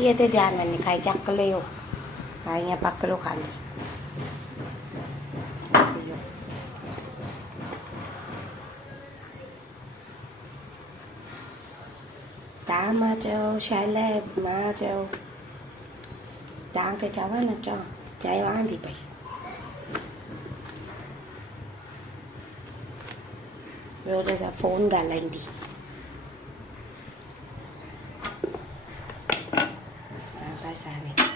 टिक्कीअ ते ध्यानु वञे खाई चकले जो हा ईअं पकिड़ो ख़ाली तव्हां मां चयो छा लाइ मां चयो तव्हांखे चवां न चवां चवां थी पई ॿियो हुन सां फ़ोन ॻाल्हाईंदी हा बसि हाणे